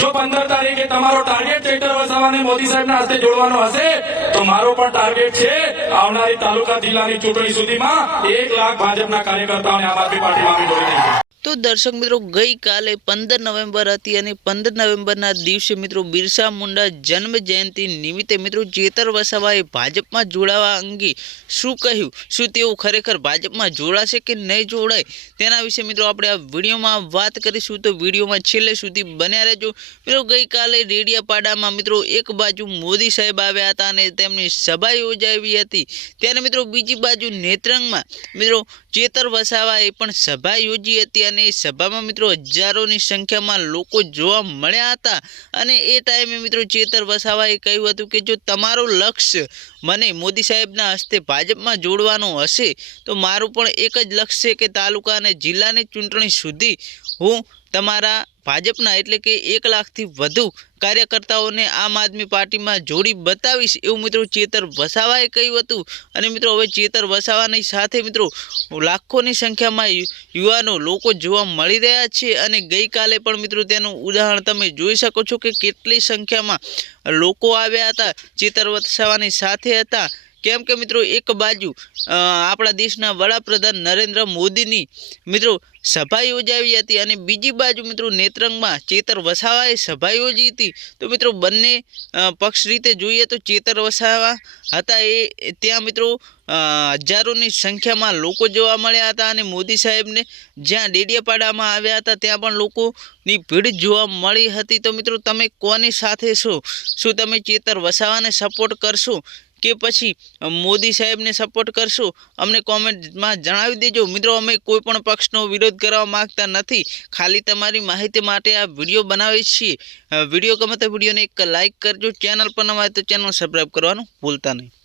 જો 15 તારીખે તમારો ટાર્ગેટ ચૈતર વસાવાને મોદી સાહેબના હસ્તે જોડવાનો હશે તો મારો પણ ટાર્ગેટ છે આવનારી તાલુકા જિલ્લાની ચૂંટણી સુધીમાં 1 લાખ ભાજપના કાર્યકર્તાઓને આમ આદમી પાર્ટીમાં અમે જોડી દઈશું। તો દર્શક મિત્રો ગઈકાલે 15 નવેમ્બર હતી અને 15 નવેમ્બરના દિવસે મિત્રો બિરસા મુંડા જન્મ જયંતિ નિમિત્તે મિત્રો ચેતર વસાવાએ ભાજપમાં જોડાવા અંગે શું કહ્યું, શું તેઓ ખરેખર ભાજપમાં જોડાશે કે નહીં જોડાય તેના વિશે મિત્રો આપણે આ વિડીયોમાં વાત કરીશું। તો વિડીયોમાં છેલ્લે સુધી બન્યા રહેજો। મિત્રો ગઈકાલે ડેડિયાપાડામાં મિત્રો એક બાજુ મોદી સાહેબ આવ્યા હતા અને તેમની સભા યોજાવી હતી, ત્યારે મિત્રો બીજી બાજુ નેત્રંગમાં મિત્રો ચેતર વસાવાએ પણ સભા યોજી હતી અને સભામાં મિત્રો હજારોની સંખ્યામાં લોકો જોવા મળ્યા હતા અને એ ટાઈમે મિત્રો ચેતર વસાવાએ કહ્યું હતું કે જો તમારું લક્ષ્ય મને મોદી સાહેબના હસ્તે ભાજપમાં જોડવાનો હશે તો મારું પણ એક જ લક્ષ્ય છે કે તાલુકા અને જિલ્લાની ચૂંટણી સુધી હું તમારા ભાજપના એટલે કે 1 લાખથી વધુ કાર્યકર્તાઓને આમ આદમી પાર્ટીમાં જોડી બતાવીશ એવું મિત્રો ચેતર વસાવાએ કહ્યું હતું। અને મિત્રો હવે ચેતર વસાવાની સાથે મિત્રો લાખોની સંખ્યામાં યુવાનો લોકો જોવા મળી રહ્યા છે અને ગઈકાલે પણ મિત્રો તેનું ઉદાહરણ તમે જોઈ શકો છો કે કેટલી સંખ્યામાં લોકો આવ્યા હતા, ચેતર વસાવાની સાથે હતા। કેમ કે મિત્રો એક બાજુ આપણા દેશના વડાપ્રધાન નરેન્દ્ર મોદીની મિત્રો સભા યોજાવી હતી અને બીજી બાજુ મિત્રો નેત્રંગમાં ચેતર વસાવાએ સભા યોજી હતી। તો મિત્રો બંને પક્ષ રીતે જોઈએ તો ચેતર વસાવા હતા એ ત્યાં મિત્રો હજારોની સંખ્યામાં લોકો જોવા મળ્યા હતા અને મોદી સાહેબને જ્યાં ડેડિયાપાડામાં આવ્યા હતા ત્યાં પણ લોકોની ભીડ જોવા મળી હતી। તો મિત્રો તમે કોની સાથે છો? શું તમે ચેતર વસાવાને સપોર્ટ કરશો કે પછી મોદી સાહેબને સપોર્ટ કરશો? અમને કોમેન્ટમાં જણાવી દેજો। મિત્રો અમે કોઈ પણ પક્ષનો વિરોધ કરવા માંગતા નથી, ખાલી તમારી માહિતી માટે આ વિડીયો બનાવીએ છીએ। વિડીયો ગમે તો વિડીયોને એક લાઇક કરજો, ચેનલ પર નવા હોય તો ચેનલ સબસ્ક્રાઈબ કરવાનું ભૂલતા નહીં।